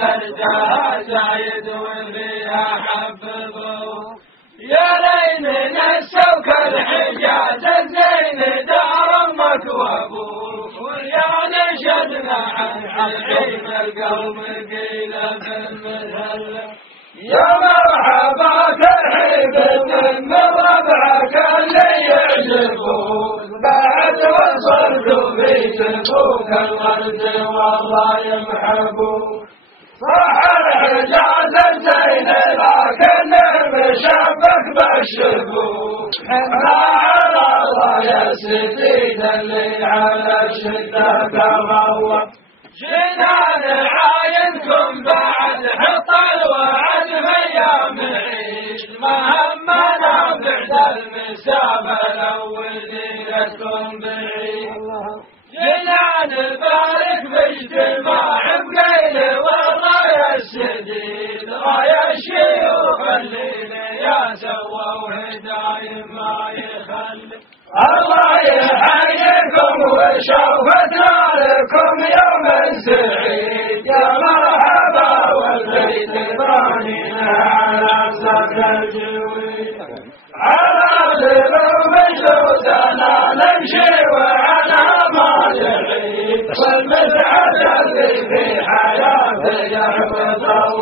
فرجها زايد وفيها حببوا يا ليل نسوك الحجاز الزين دار امك وابوك ويا نشدنا عن حلقين القلب قيل بالمثل يا مرحبا ترحيب من ربعك اللي يعجبوك بعد وصلت في سبوك الورد والله يمحبوك صح الحجاز الزين لكن مشبك بالشبوك حنا على الله يا سيدي اللي على الشدة تغوى جينا نعاينكم بعد حط الوعد ايام عيد مهمنا بعد المسافة الاول دينتكم بعيد جينا نبارك باجتماع بقيل والله يا السديد رايا الشيوخ اللي يا سووا هدايم ما يخلي الله يحييكم وشوفتنا لكم يوم سعيد يا مرحبا والبيت برانينا على صدر الجويد على ذنوب جلوسنا نمشي وعلى ما نعيد والمسعد اللي في حياتي يحفظ الله